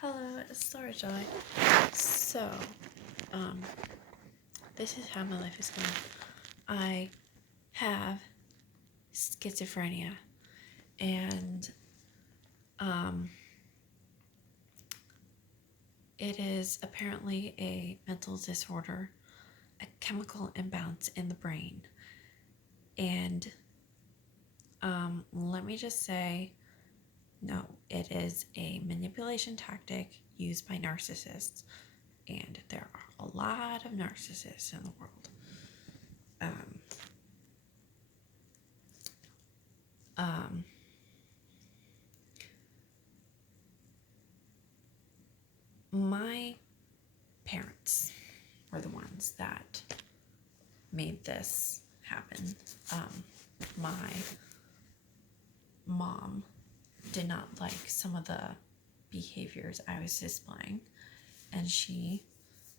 Hello, it's Storage Joy. So, um, this is how my life is going. I have schizophrenia, and it is apparently a mental disorder, a chemical imbalance in the brain. And let me just say, no, it is a manipulation tactic used by narcissists, and there are a lot of narcissists in the world. My parents were the ones that made this happen. My mom did not like some of the behaviors I was displaying, and she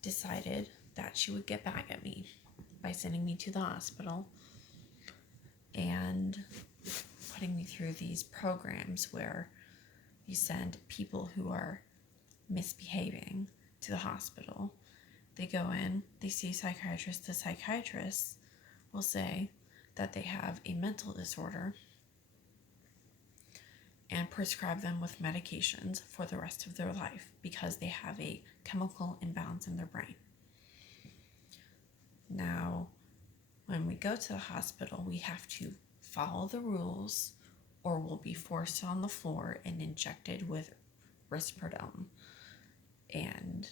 decided that she would get back at me by sending me to the hospital and putting me through these programs where you send people who are misbehaving to the hospital. They go in, they see a psychiatrist. The psychiatrist will say that they have a mental disorder and prescribe them with medications for the rest of their life because they have a chemical imbalance in their brain. Now, when we go to the hospital, we have to follow the rules or we'll be forced on the floor and injected with risperidone and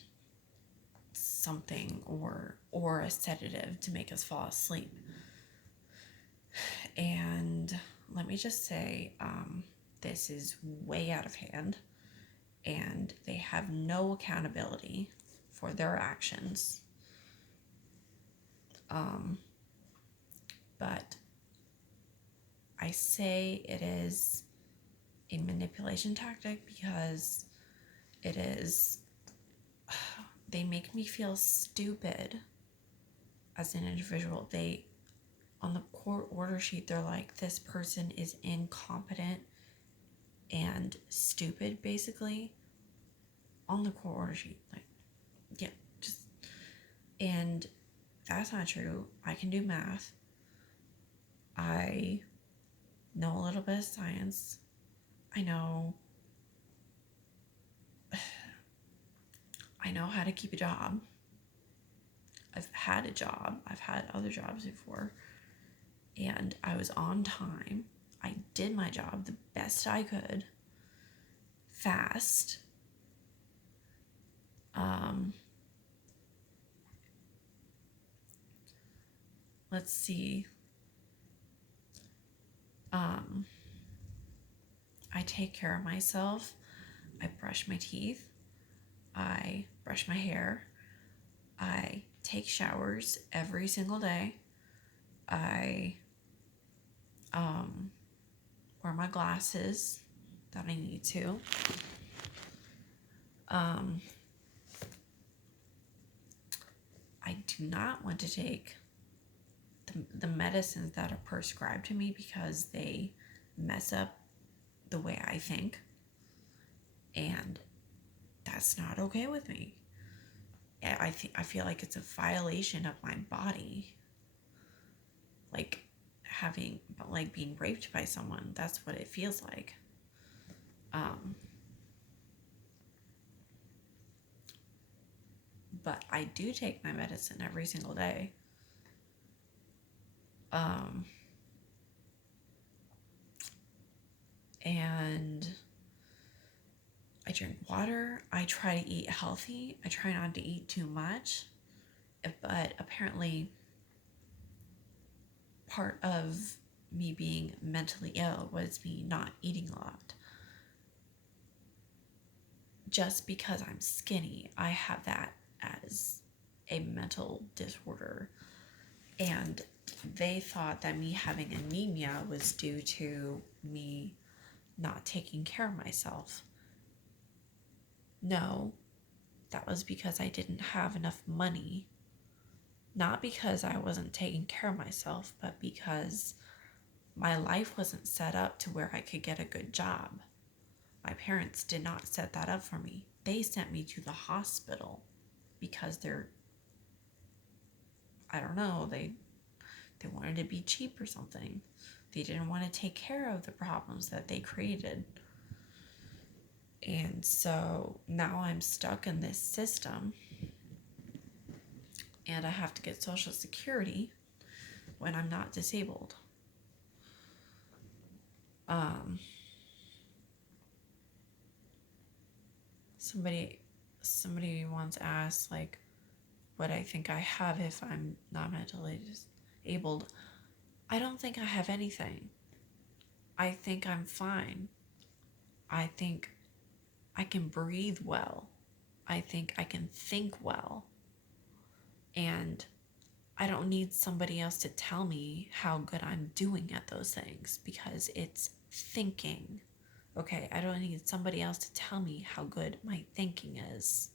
something or a sedative to make us fall asleep. And let me just say, this is way out of hand, and they have no accountability for their actions. But I say it is a manipulation tactic because it is, they make me feel stupid as an individual. They, on the court order sheet, they're like, this person is incompetent and stupid, basically, on the court order sheet. Like, yeah, just, and that's not true. I can do math. I know a little bit of science. I know how to keep a job. I've had a job. I've had other jobs before. And I was on time. I did my job the best I could. Fast. Let's see. I take care of myself. I brush my teeth. I brush my hair. I take showers every single day. I wear my glasses that I need to. I do not want to take the medicines that are prescribed to me because they mess up the way I think, and that's not okay with me. I feel like it's a violation of my body, like being raped by someone. That's what it feels like. But I do take my medicine every single day. And I drink water. I try to eat healthy. I try not to eat too much. But apparently, part of me being mentally ill was me not eating a lot. Just because I'm skinny, I have that as a mental disorder. And they thought that me having anemia was due to me not taking care of myself. No, that was because I didn't have enough money. Not because I wasn't taking care of myself, but because my life wasn't set up to where I could get a good job. My parents did not set that up for me. They sent me to the hospital because I don't know, they wanted to be cheap or something. They didn't want to take care of the problems that they created. And so now I'm stuck in this system and I have to get Social Security when I'm not disabled. Somebody once asked, like, what I think I have if I'm not mentally disabled. I don't think I have anything. I think I'm fine. I think I can breathe well. I think I can think well. And I don't need somebody else to tell me how good I'm doing at those things because it's thinking. Okay, I don't need somebody else to tell me how good my thinking is.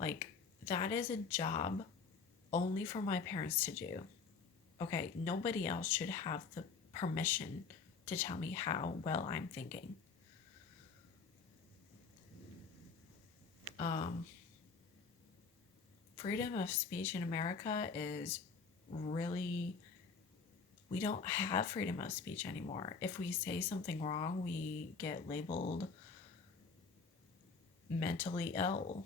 Like, that is a job only for my parents to do. Okay, nobody else should have the permission to tell me how well I'm thinking. Freedom of speech in America is really, we don't have freedom of speech anymore. If we say something wrong, we get labeled mentally ill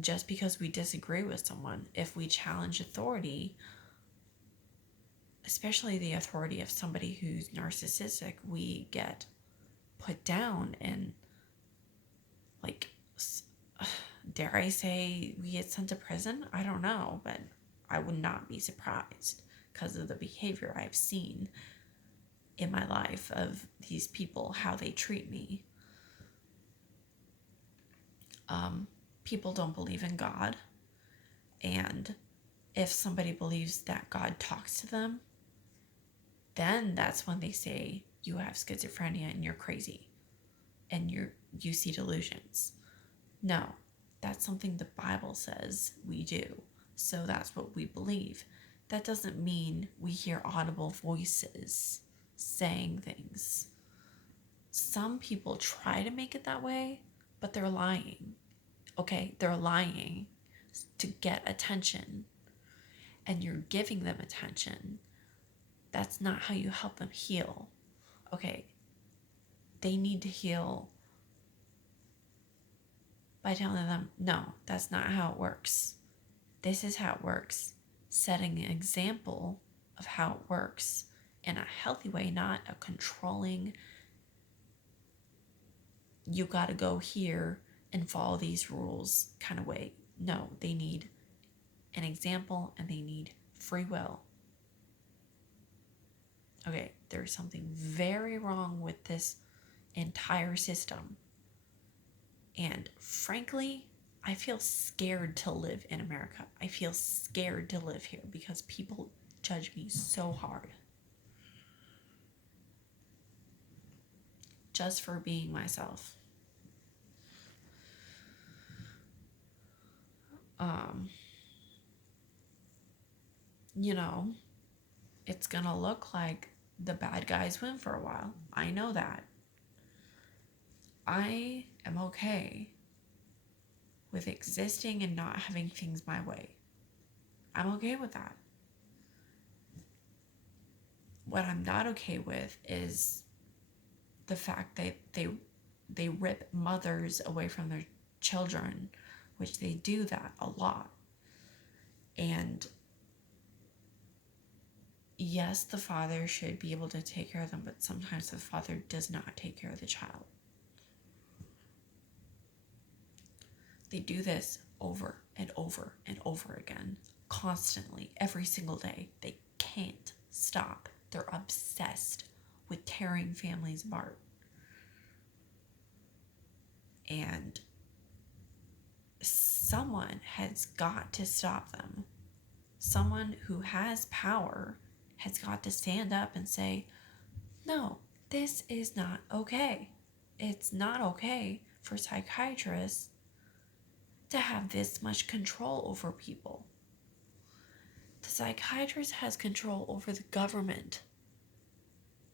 just because we disagree with someone. If we challenge authority, especially the authority of somebody who's narcissistic, we get put down and, like, dare I say, we get sent to prison? I don't know, but I would not be surprised because of the behavior I've seen in my life of these people, how they treat me. People don't believe in God, and if somebody believes that God talks to them, then that's when they say you have schizophrenia and you're crazy and you see delusions. No, that's something the Bible says we do. So that's what we believe. That doesn't mean we hear audible voices saying things. Some people try to make it that way, but they're lying. Okay, they're lying to get attention, and you're giving them attention. That's not how you help them heal. Okay, they need to heal by telling them, no, that's not how it works. This is how it works. Setting an example of how it works in a healthy way, not a controlling, you got to go here and follow these rules kind of way. No, they need an example and they need free will. Okay, there's something very wrong with this entire system. And frankly, I feel scared to live in America. I feel scared to live here because people judge me so hard just for being myself. You know, it's gonna look like the bad guys win for a while. I know that. I am okay with existing and not having things my way. I'm okay with that. What I'm not okay with is the fact that they rip mothers away from their children, which they do that a lot. And yes, the father should be able to take care of them, but sometimes the father does not take care of the child. They do this over and over and over again, constantly, every single day. They can't stop. They're obsessed with tearing families apart. And someone has got to stop them. Someone who has power has got to stand up and say, no, this is not okay. It's not okay for psychiatrists to have this much control over people. The psychiatrist has control over the government.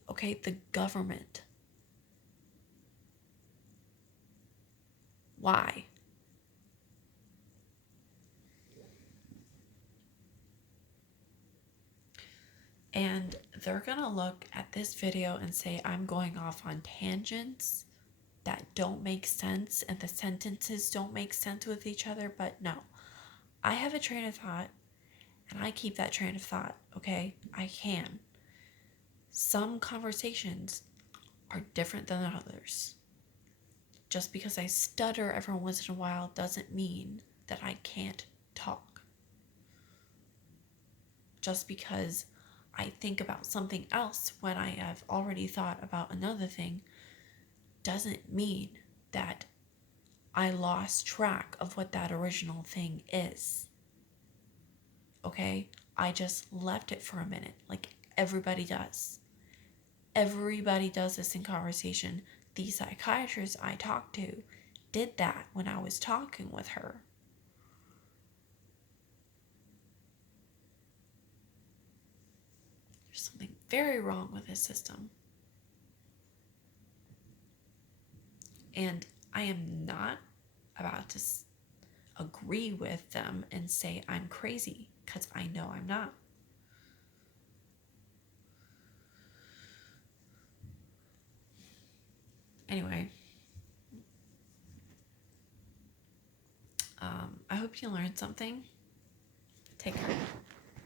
Okay, the government. Why? And they're going to look at this video and say, I'm going off on tangents that don't make sense and the sentences don't make sense with each other. But no, I have a train of thought and I keep that train of thought, okay? I can. Some conversations are different than others. Just because I stutter every once in a while doesn't mean that I can't talk. Just because I think about something else when I have already thought about another thing doesn't mean that I lost track of what that original thing is. Okay? I just left it for a minute, like everybody does. Everybody does this in conversation. The psychiatrist I talked to did that when I was talking with her. There's something very wrong with this system. And I am not about to agree with them and say I'm crazy, because I know I'm not. Anyway, I hope you learned something.